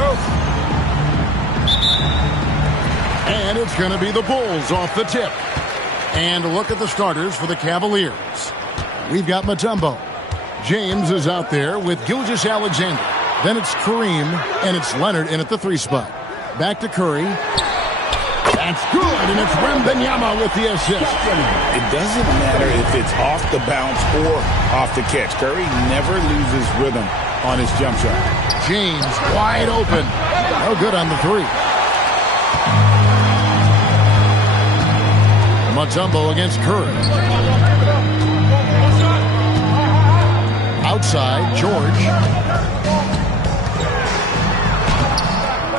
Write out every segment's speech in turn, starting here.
go. And it's going to be the Bulls off the tip. And look at the starters for the Cavaliers. We've got Mutombo. James is out there with Gilgeous-Alexander. Then it's Kareem, and it's Leonard in at the 3 spot. Back to Curry. That's good, and it's Wembanyama with the assist. It doesn't matter if it's off the bounce or off the catch. Curry never loses rhythm on his jump shot. James wide open. No good on the 3. Mutombo against Curry. Outside, George.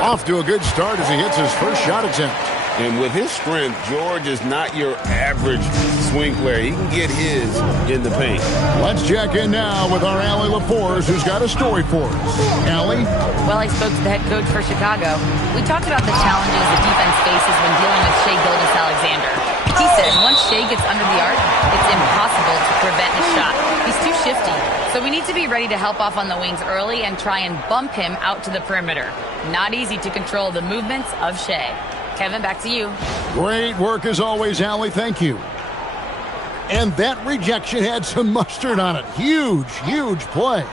Off to a good start as he hits his first shot attempt. And with his strength, George is not your average swing player. He can get his in the paint. Let's check in now with our Allie LaForce, who's got a story for us. Allie? Well, I spoke to the head coach for Chicago. We talked about the challenges the defense faces when dealing with Shai Gilgeous-Alexander. He said once Shai gets under the arc, it's impossible to prevent his shot. He's too shifty. So we need to be ready to help off on the wings early and try and bump him out to the perimeter. Not easy to control the movements of Shai. Kevin, back to you. Great work as always, Allie. Thank you. And that rejection had some mustard on it. Huge, huge play.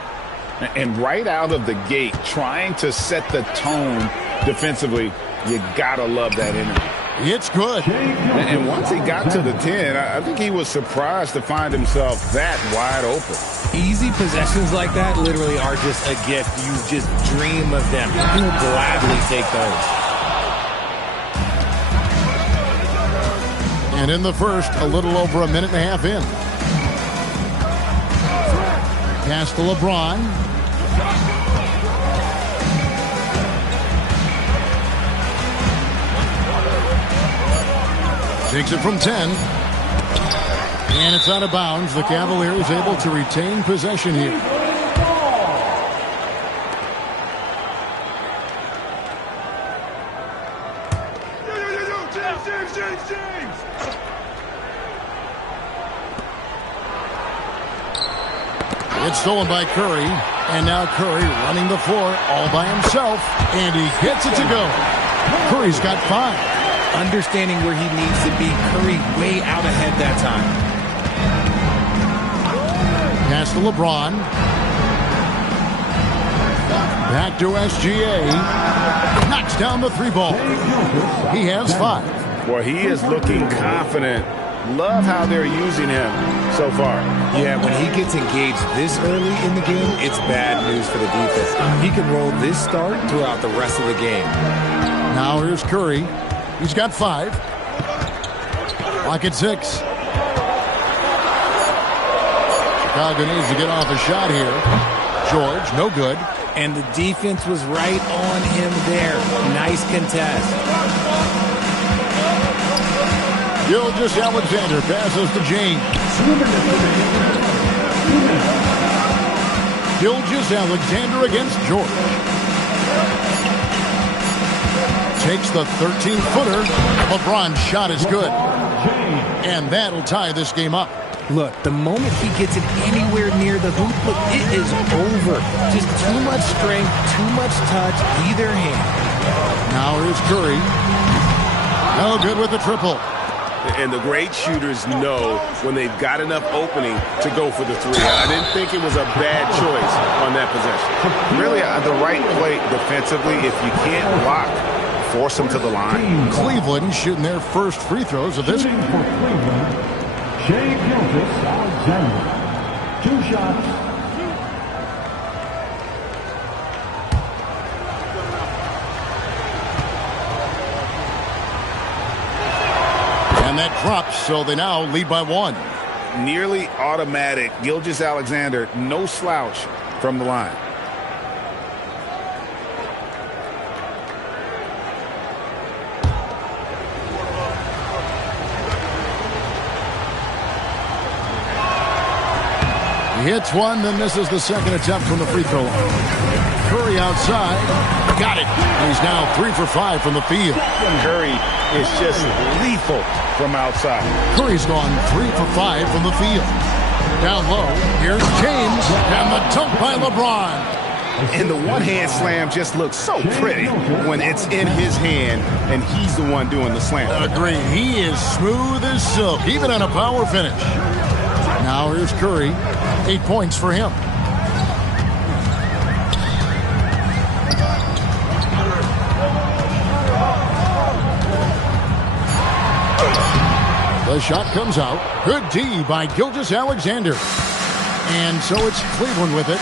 And right out of the gate, trying to set the tone defensively, you gotta love that energy. It's good. And once he got to the 10, I think he was surprised to find himself that wide open. Easy possessions like that literally are just a gift. You just dream of them. You'll gladly take those. And in the first, a little over a minute and a half in. Pass to LeBron. Takes it from 10. And it's out of bounds. The Cavaliers able to retain possession here. It's stolen by Curry, and now Curry running the floor all by himself, and he gets it to go. Curry's got 5. Understanding where he needs to be, Curry way out ahead that time. Pass to LeBron. Back to SGA. Knocks down the 3 ball. He has 5. Well, he is looking confident. Love how they're using him so far. Yeah, when he gets engaged this early in the game, it's bad news for the defense. He can roll this start throughout the rest of the game. Now here's Curry. He's got 5. Clock at 6. Chicago needs to get off a shot here. George, no good. And the defense was right on him there. Nice contest. Gilgeous-Alexander passes to James. Gilgeous-Alexander against George. Takes the 13-footer. LeBron's shot is good. And that'll tie this game up. Look, the moment he gets it anywhere near the hoop, look, it is over. Just too much strength, too much touch, either hand. Now here's Curry. No good with the triple. And the great shooters know when they've got enough opening to go for the 3. I didn't think it was a bad choice on that possession. Really, the right play defensively. If you can't block, force them to the line. Cleveland shooting their first free throws of this game. Shai Gilgeous-Alexander. 2 shots. And that drops, so they now lead by 1. Nearly automatic. Gilgeous-Alexander, no slouch from the line. He hits one, then misses the second attempt from the free throw line. Curry outside. Got it. He's now 3 for 5 from the field. Curry is just lethal from outside. Curry's gone 3 for 5 from the field. Down low, here's James, and the dunk by LeBron. And the one-hand slam just looks so pretty when it's in his hand and he's the one doing the slam. Agree. He is smooth as silk, even on a power finish. Now here's Curry. 8 points for him. The shot comes out. Good D by Gilgeous-Alexander. And so it's Cleveland with it.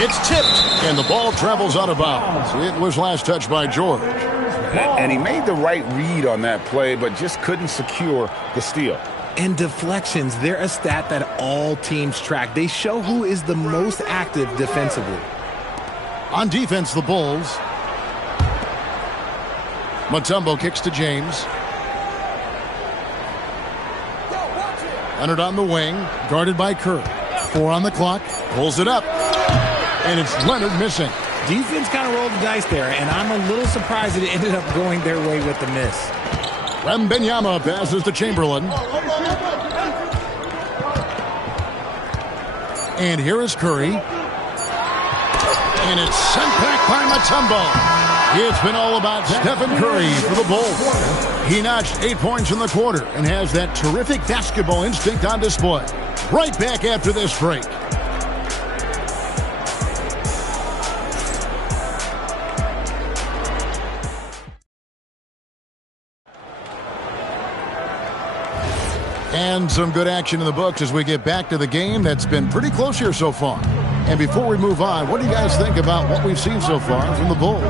It's tipped, and the ball travels out of bounds. It was last touched by George. And he made the right read on that play, but just couldn't secure the steal. And deflections, they're a stat that all teams track. They show who is the most active defensively. On defense, the Bulls. Mutombo kicks to James. Leonard on the wing, guarded by Curry. 4 on the clock, pulls it up. And it's Leonard missing. Defense kind of rolled the dice there, and I'm a little surprised that it ended up going their way with the miss. Wembanyama passes to Chamberlain. And here is Curry. And it's sent back by Mutombo. It's been all about Stephen Curry for the Bulls. He notched 8 points in the quarter and has that terrific basketball instinct on display. Right back after this break. And some good action in the books as we get back to the game that's been pretty close here so far. And before we move on, what do you guys think about what we've seen so far from the Bulls?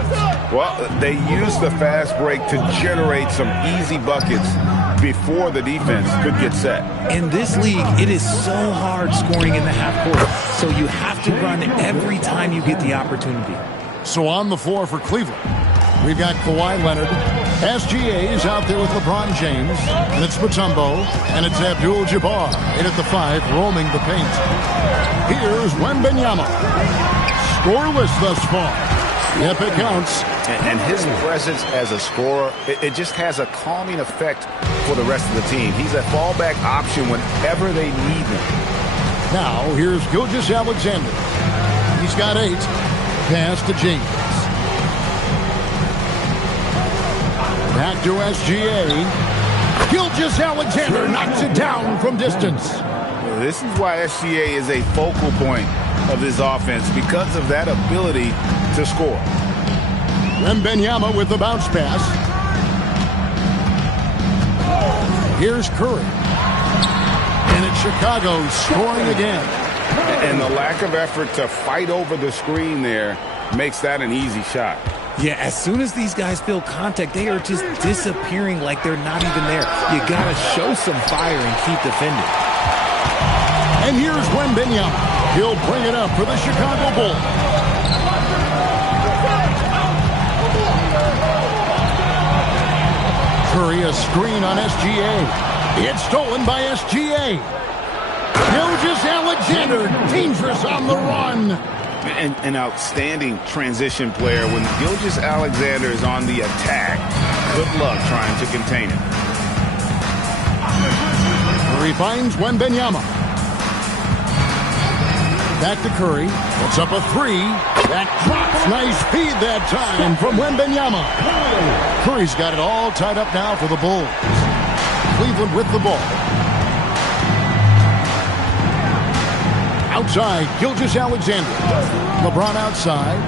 Well, they used the fast break to generate some easy buckets before the defense could get set. In this league, it is so hard scoring in the half court, so you have to run every time you get the opportunity. So on the floor for Cleveland, we've got Kawhi Leonard. SGA is out there with LeBron James, and it's Mutombo, and it's Abdul-Jabbar in at the 5, roaming the paint. Here's Wembanyama. Scoreless thus far. Yep, it counts. And his presence as a scorer, it just has a calming effect for the rest of the team. He's a fallback option whenever they need him. Now, here's Gilgeous-Alexander. He's got 8. Pass to James. Back to SGA. Gilgeous-Alexander knocks it down from distance. This is why SGA is a focal point of this offense, because of that ability to score. Wembanyama with the bounce pass. Here's Curry. And it's Chicago scoring again. And the lack of effort to fight over the screen there makes that an easy shot. Yeah, as soon as these guys feel contact, they are just disappearing like they're not even there. You got to show some fire and keep defending. And here's Wembanyama. He'll bring it up for the Chicago Bulls. Curry, a screen on SGA. It's stolen by SGA. Gilgeous-Alexander, dangerous on the run. An outstanding transition player. When Gilgeous-Alexander is on the attack, good luck trying to contain him. Curry finds Wembanyama. Back to Curry. Puts up a 3. That drops. Nice speed that time from Wembanyama. Curry's got it all tied up now for the Bulls. Cleveland with the ball. Outside, Gilgeous-Alexander. LeBron outside.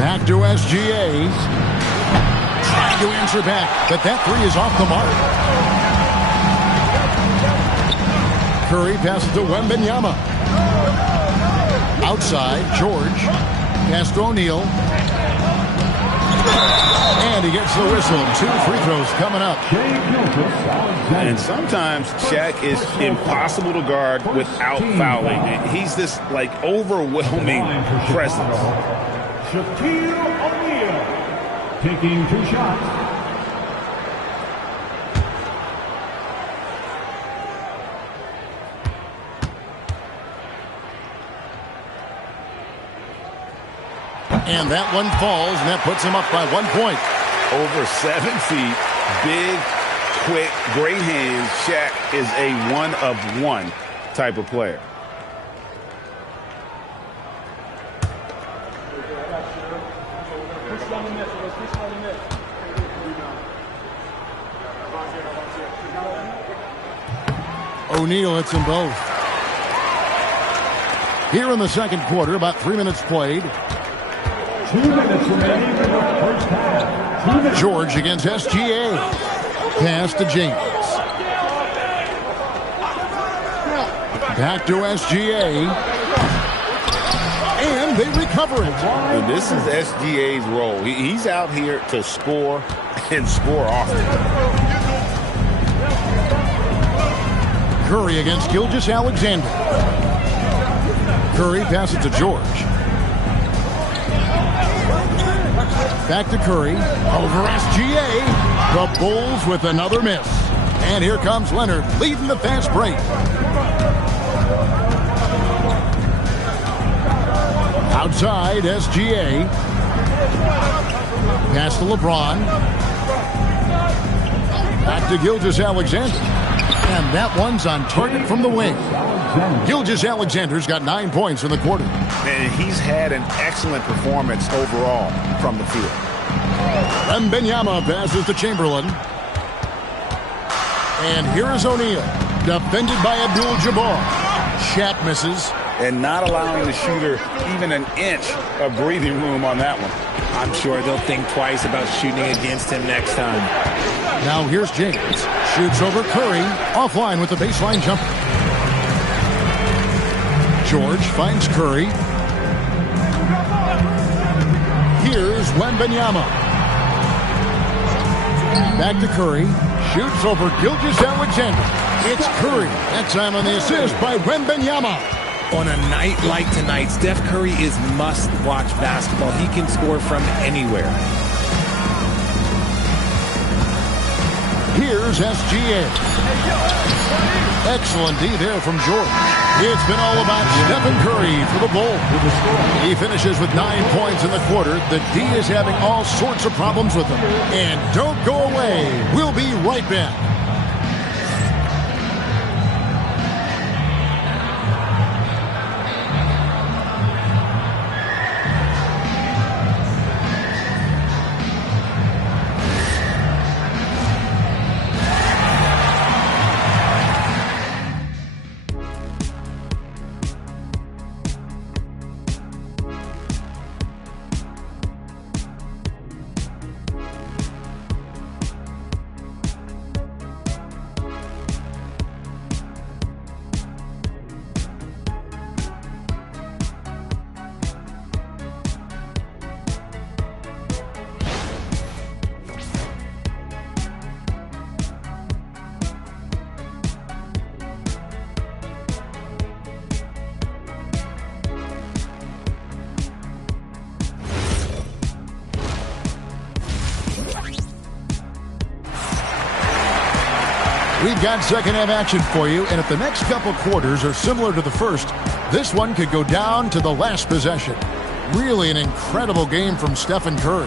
Back to SGA. Trying to answer back, but that 3 is off the mark. Curry passes to Wembanyama. Outside, George. Pass to O'Neal. And he gets the whistle. 2 free throws coming up. And sometimes Shaq is impossible to guard without fouling. He's this, like, overwhelming presence. Shaquille O'Neal taking 2 shots. And that one falls, and that puts him up by 1 point. Over 7 feet, big, quick, great hands. Shaq is a one-of-one type of player. O'Neal hits them both. Here in the second quarter, about 3 minutes played. 2 minutes remaining in the first half. 2 minutes. George against SGA. Pass to James. Back to SGA. And they recover it. And this is SGA's role. He's out here to score and score often. Curry against Gilgeous-Alexander. Curry passes to George. Back to Curry. Over SGA. The Bulls with another miss. And here comes Leonard leading the fast break. Outside, SGA. Pass to LeBron. Back to Gilgeous-Alexander. And that one's on target from the wing. Gilgeous-Alexander's got 9 points in the quarter. And he's had an excellent performance overall from the field. Wembanyama passes to Chamberlain. And here is O'Neal, defended by Abdul-Jabbar. Shot misses. And not allowing the shooter even an inch of breathing room on that one. I'm sure they'll think twice about shooting against him next time. Now here's James. Shoots over Curry. Offline with the baseline jumper. George finds Curry. Here's Wembanyama. Back to Curry. Shoots over Gilgeous-Alexander. It's Curry. That time on the assist by Wembanyama. On a night like tonight, Steph Curry is must-watch basketball. He can score from anywhere. Here's SGA. Excellent D there from George. It's been all about Stephen Curry for the Bulls. He finishes with 9 points in the quarter. The D is having all sorts of problems with him. And don't go away. We'll be right back. We've got second half action for you, and if the next couple quarters are similar to the first, this one could go down to the last possession. Really an incredible game from Stephen Curry.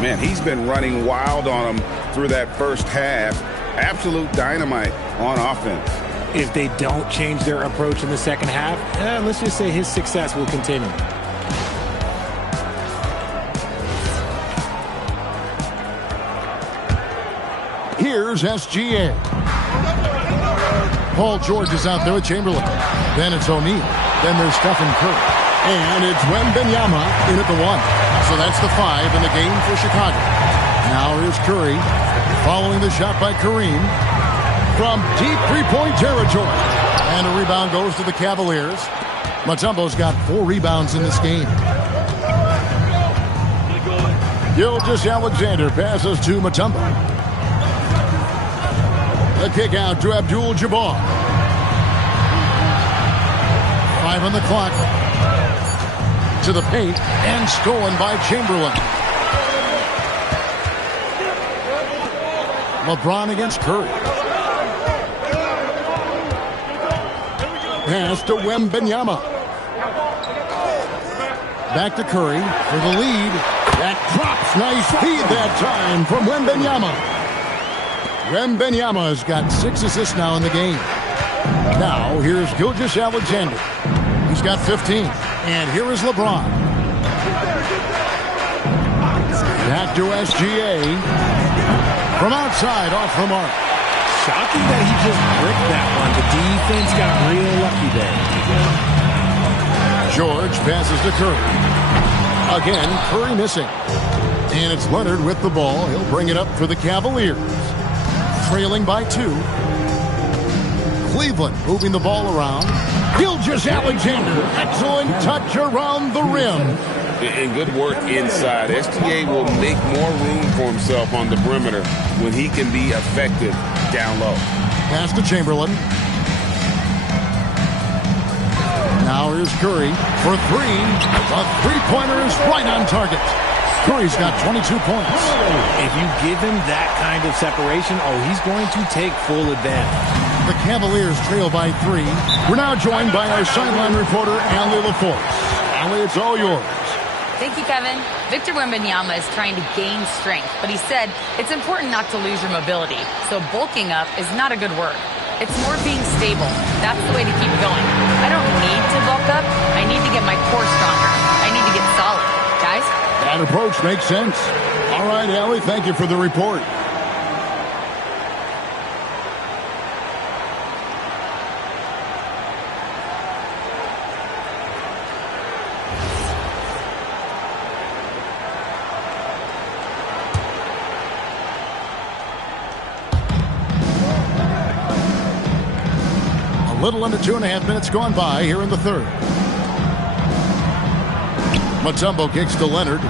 Man, he's been running wild on them through that first half. Absolute dynamite on offense. If they don't change their approach in the second half, let's just say his success will continue. Here's SGA. Paul George is out there with Chamberlain. Then it's O'Neal. Then there's Stephen Curry. And it's Wembanyama in at the 1. So that's the 5 in the game for Chicago. Now here's Curry following the shot by Kareem from deep three-point territory. And a rebound goes to the Cavaliers. Mutombo's got 4 rebounds in this game. Gilgeous-Alexander passes to Mutombo. The kick out to Abdul-Jabbar. 5 on the clock. To the paint and stolen by Chamberlain. LeBron against Curry. Pass to Wembanyama. Back to Curry for the lead. That drops. Nice feed that time from Wembanyama. Wembanyama's got 6 assists now in the game. Now, here's Gilgeous-Alexander. He's got 15. And here is LeBron. Back to SGA. From outside, off the mark. Shocking that he just bricked that one. The defense got real lucky there. George passes to Curry. Again, Curry missing. And it's Leonard with the ball. He'll bring it up for the Cavaliers. Trailing by 2. Cleveland moving the ball around. Gilgeous-Alexander. Excellent touch around the rim. And good work inside. SGA will make more room for himself on the perimeter when he can be effective down low. Pass to Chamberlain. Now here's Curry for 3. The three-pointer is right on target. Curry's got 22 points. If you give him that kind of separation, he's going to take full advantage. The Cavaliers trail by 3. We're now joined by our sideline reporter, Allie LaForce. Allie, it's all yours. Thank you, Kevin. Victor Wembanyama is trying to gain strength, but he said it's important not to lose your mobility. So bulking up is not a good word. It's more being stable. That's the way to keep going. I don't need to bulk up. I need to get my core stronger. I need to get solid. Guys? That approach makes sense. All right, Allie, thank you for the report. A little under 2.5 minutes gone by here in the third. Mutombo kicks to Leonard.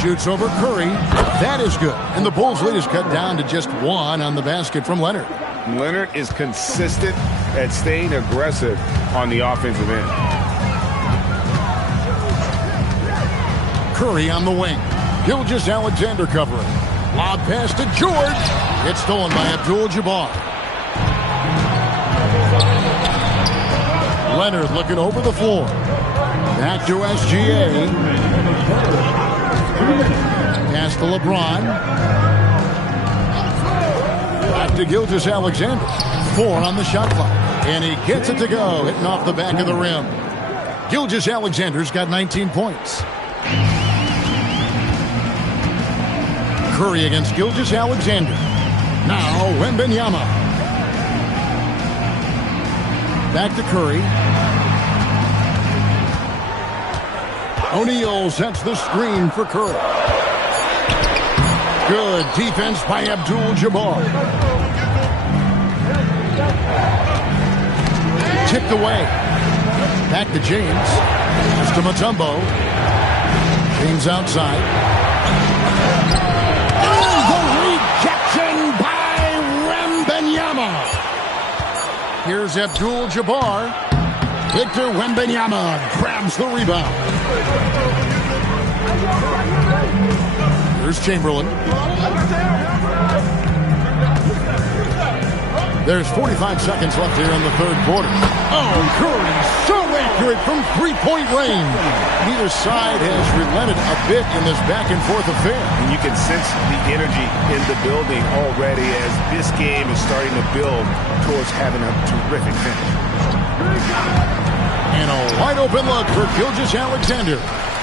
Shoots over Curry. That is good. And the Bulls' lead is cut down to just 1 on the basket from Leonard. Leonard is consistent at staying aggressive on the offensive end. Curry on the wing. Gilgeous-Alexander covering. Lob pass to George. It's stolen by Abdul-Jabbar. Leonard looking over the floor. Back to SGA. Pass to LeBron. Back to Gilgeous-Alexander. 4 on the shot clock. And he gets it to go, hitting off the back of the rim. Gilgeous-Alexander's got 19 points. Curry against Gilgeous-Alexander. Now Wembanyama. Back to Curry. O'Neal sets the screen for Curry. Good defense by Abdul-Jabbar. Tipped away. Back to James. Pass to Mutombo. James outside. Oh, the rejection by Wembanyama. Here's Abdul-Jabbar. Victor Wembanyama grabs the rebound. Here's Chamberlain. There's 45 seconds left here in the third quarter. Oh, Curry so accurate from three-point range. Neither side has relented a bit in this back-and-forth affair. And you can sense the energy in the building already as this game is starting to build towards having a terrific finish. And a wide-open look for Gilgeous-Alexander.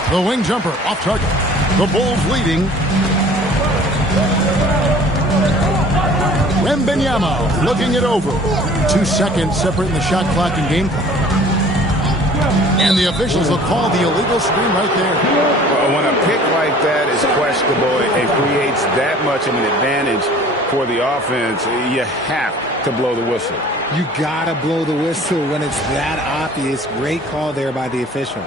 The wing jumper off target. The Bulls leading. Wembanyama looking it over. 2 seconds separating the shot clock and game clock. And the officials will call the illegal screen right there. Well, when a pick like that is questionable, it creates that much of an advantage for the offense. You have to blow the whistle. You gotta blow the whistle when it's that obvious. Great call there by the official.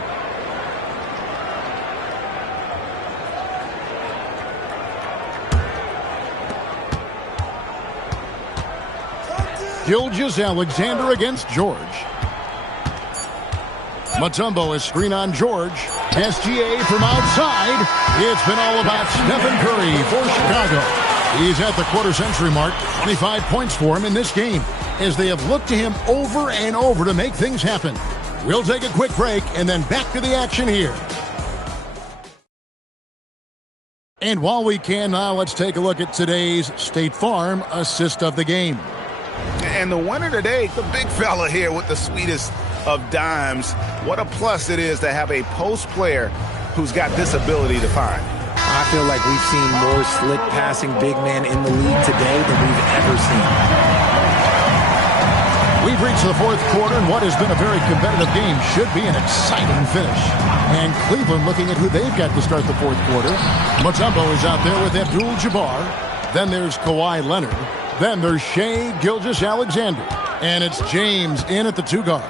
Gilgeous-Alexander against George. Mutombo is screen on George. SGA from outside. It's been all about Stephen Curry for Chicago. He's at the quarter-century mark. 25 points for him in this game, as they have looked to him over and over to make things happen. We'll take a quick break and then back to the action here. And while we can, now let's take a look at today's State Farm assist of the game. And the winner today, the big fella here with the sweetest of dimes. What a plus it is to have a post player who's got this ability to find. I feel like we've seen more slick passing big man in the league today than we've ever seen. We've reached the fourth quarter, and what has been a very competitive game should be an exciting finish. And Cleveland looking at who they've got to start the fourth quarter. Mutombo is out there with Abdul-Jabbar. Then there's Kawhi Leonard. Then there's Shai Gilgeous-Alexander. And it's James in at the 2 guard.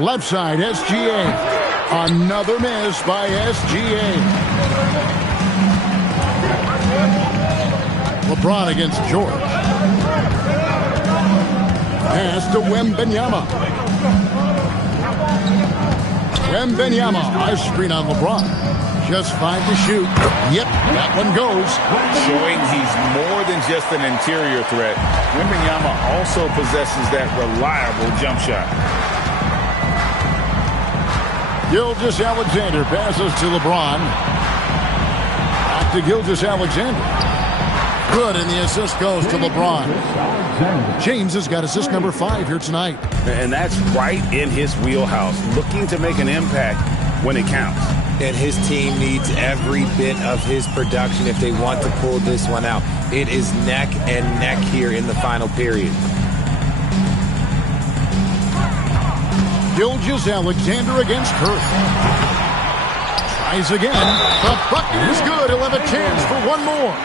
Left side, SGA. Another miss by SGA. LeBron against George. Pass to Wembanyama. Wembanyama, high screen on LeBron. Just 5 to shoot. Yep, that one goes. Showing he's more than just an interior threat. Wembanyama also possesses that reliable jump shot. Gilgeous-Alexander passes to LeBron. Back to Gilgeous-Alexander. Good, and the assist goes to LeBron. James has got assist number 5 here tonight. And that's right in his wheelhouse, looking to make an impact when it counts. And his team needs every bit of his production if they want to pull this one out. It is neck and neck here in the final period. Gilgeous-Alexander against Curry. Tries again. The bucket is good. He'll have a chance for one more.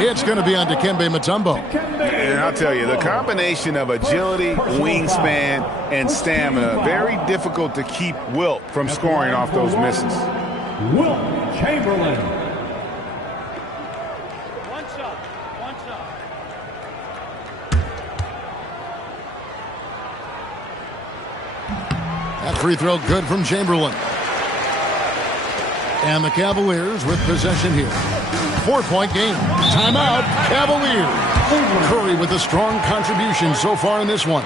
It's going to be on Dikembe Mutombo. And I'll tell you, the combination of agility, wingspan, and stamina, very difficult to keep Wilt from scoring off those misses. Wilt Chamberlain. One shot. That free throw good from Chamberlain. And the Cavaliers with possession here. 4-point game. Timeout, Cavaliers. Curry with a strong contribution so far in this one.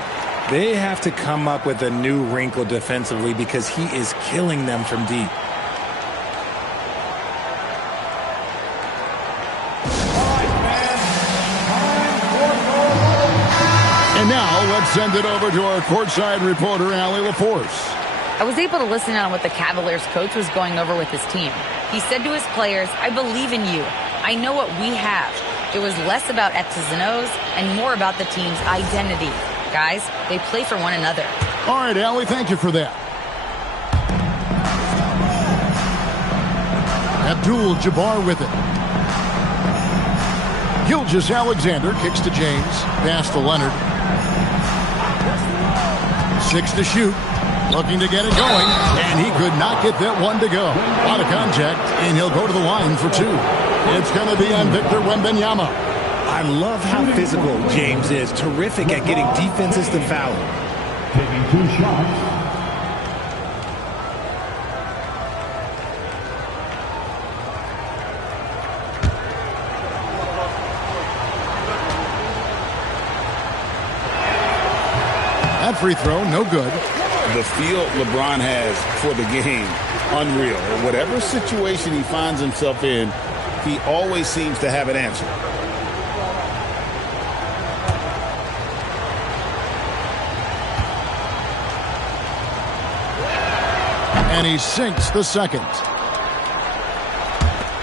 They have to come up with a new wrinkle defensively because he is killing them from deep. And now let's send it over to our courtside reporter, Allie LaForce. I was able to listen on what the Cavaliers coach was going over with his team. He said to his players, I believe in you. I know what we have. It was less about X's and O's and more about the team's identity. Guys, they play for one another. All right, Allie, thank you for that. Abdul-Jabbar with it. Gilgeous-Alexander kicks to James. Pass to Leonard. 6 to shoot. Looking to get it going, and he could not get that one to go. Out of contact, and he'll go to the line for 2. It's going to be on Victor Wembanyama. I love how physical James is. Terrific at getting defenses to foul. Taking 2 shots. That free throw, no good. The feel LeBron has for the game, unreal. Whatever situation he finds himself in, he always seems to have an answer. And he sinks the second.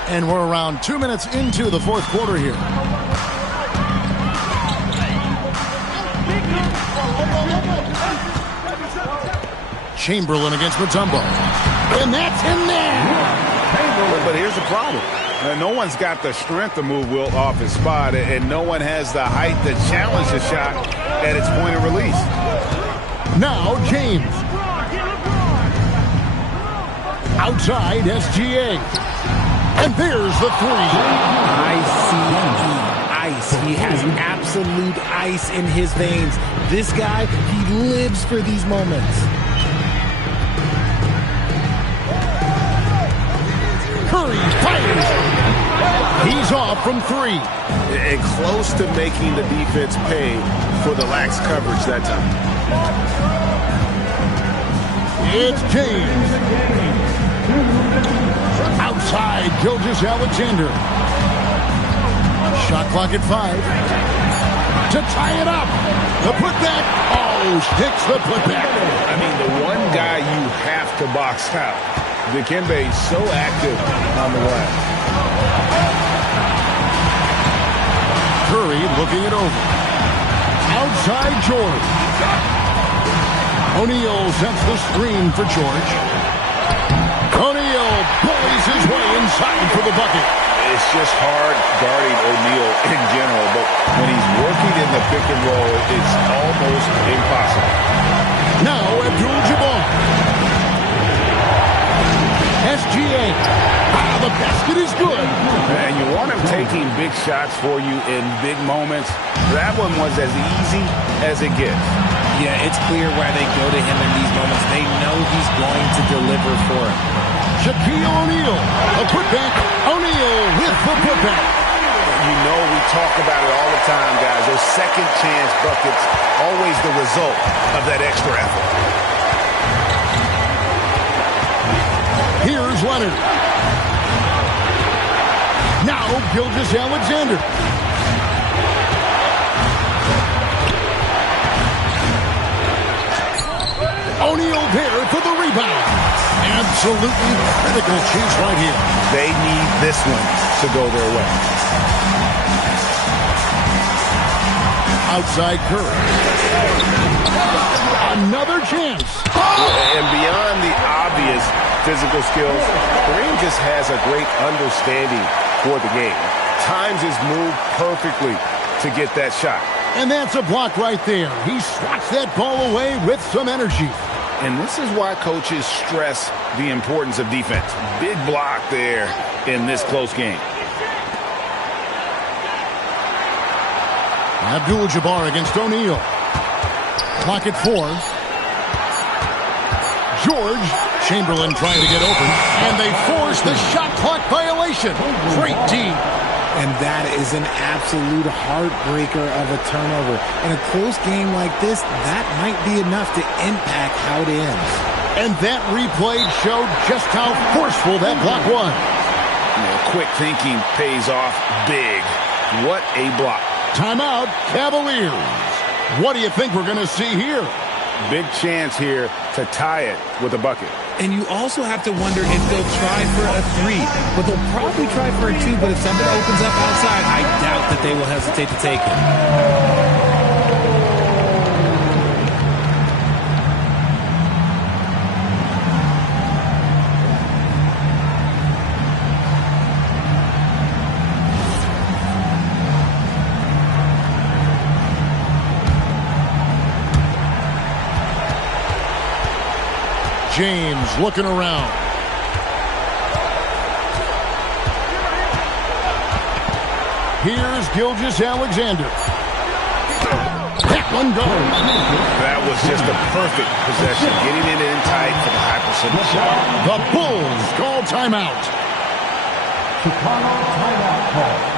And we're around 2 minutes into the fourth quarter here. Chamberlain against Mutombo. And that's in there! But here's the problem. No one's got the strength to move Wilt off his spot, and no one has the height to challenge the shot at its point of release. Now James. Outside SGA. And there's the 3. Ice. He has absolute ice in his veins. This guy, he lives for these moments. Curry fires. He's off from 3. And close to making the defense pay for the lax coverage that time. It's James. Outside, Gilgeous-Alexander. Shot clock at 5. To tie it up. The putback. Oh, sticks the putback. I mean, the one guy you have to box out. Dikembe so active on the glass. Curry looking it over. Outside George. O'Neal sets the screen for George. O'Neal bullies his way inside for the bucket. It's just hard guarding O'Neal in general, but when he's working in the pick and roll, it's almost impossible. Now Abdul-Jabbar. SGA. Ah, the basket is good. And you want him taking big shots for you in big moments. That one was as easy as it gets. Yeah, it's clear why they go to him in these moments. They know he's going to deliver for him. Shaquille O'Neal. A putback. O'Neal with the putback. You know we talk about it all the time, guys. Those second chance buckets, always the result of that extra effort. Here's Leonard. Now Gilgeous-Alexander. O'Neal there for the rebound. Absolutely critical chase right here. They need this one to go their way. Outside Curry. Another chance. And beyond the obvious physical skills, Kareem just has a great understanding for the game. Times his move perfectly to get that shot. And that's a block right there. He swats that ball away with some energy. And this is why coaches stress the importance of defense. Big block there in this close game. Abdul-Jabbar against O'Neal. Clock at 4. George. Chamberlain trying to get open. And they force the shot clock violation. Great D. And that is an absolute heartbreaker of a turnover. In a close game like this, that might be enough to impact how it ends. And that replay showed just how forceful that block was. Quick thinking pays off big. What a block. Timeout, Cavaliers. What do you think we're going to see here? Big chance here to tie it with a bucket. And you also have to wonder if they'll try for a 3. But they'll probably try for a 2. But if something opens up outside, I doubt that they will hesitate to take it. James looking around. Here's Gilgeous-Alexander. That one goes. That was just a perfect possession. Getting it in tight for the high percentage shot. The Bulls call timeout. Chicago timeout call.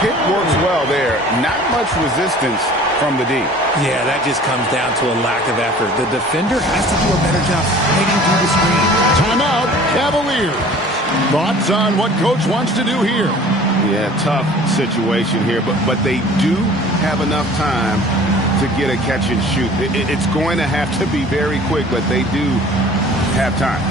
Pick works well there. Not much resistance from the D. Yeah, that just comes down to a lack of effort. The defender has to do a better job fighting through the screen. Timeout, Cavaliers. Thoughts on what coach wants to do here? Yeah, tough situation here, but they do have enough time to get a catch and shoot. It's going to have to be very quick, but they do have time.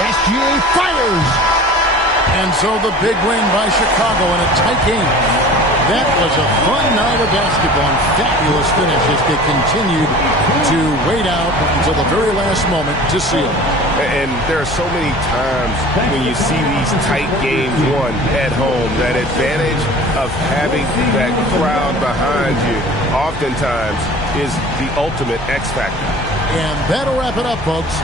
SGA fires. And so the big win by Chicago in a tight game. That was a fun night of basketball and fabulous finish as they continued to wait out until the very last moment to seal. And there are so many times when you see these tight games won at home, that advantage of having that crowd behind you oftentimes is the ultimate X factor. And that'll wrap it up, folks.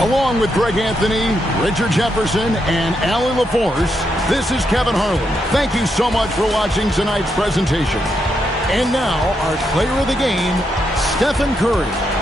Along with Greg Anthony, Richard Jefferson, and Allie LaForce, this is Kevin Harlan. Thank you so much for watching tonight's presentation. And now, our player of the game, Stephen Curry.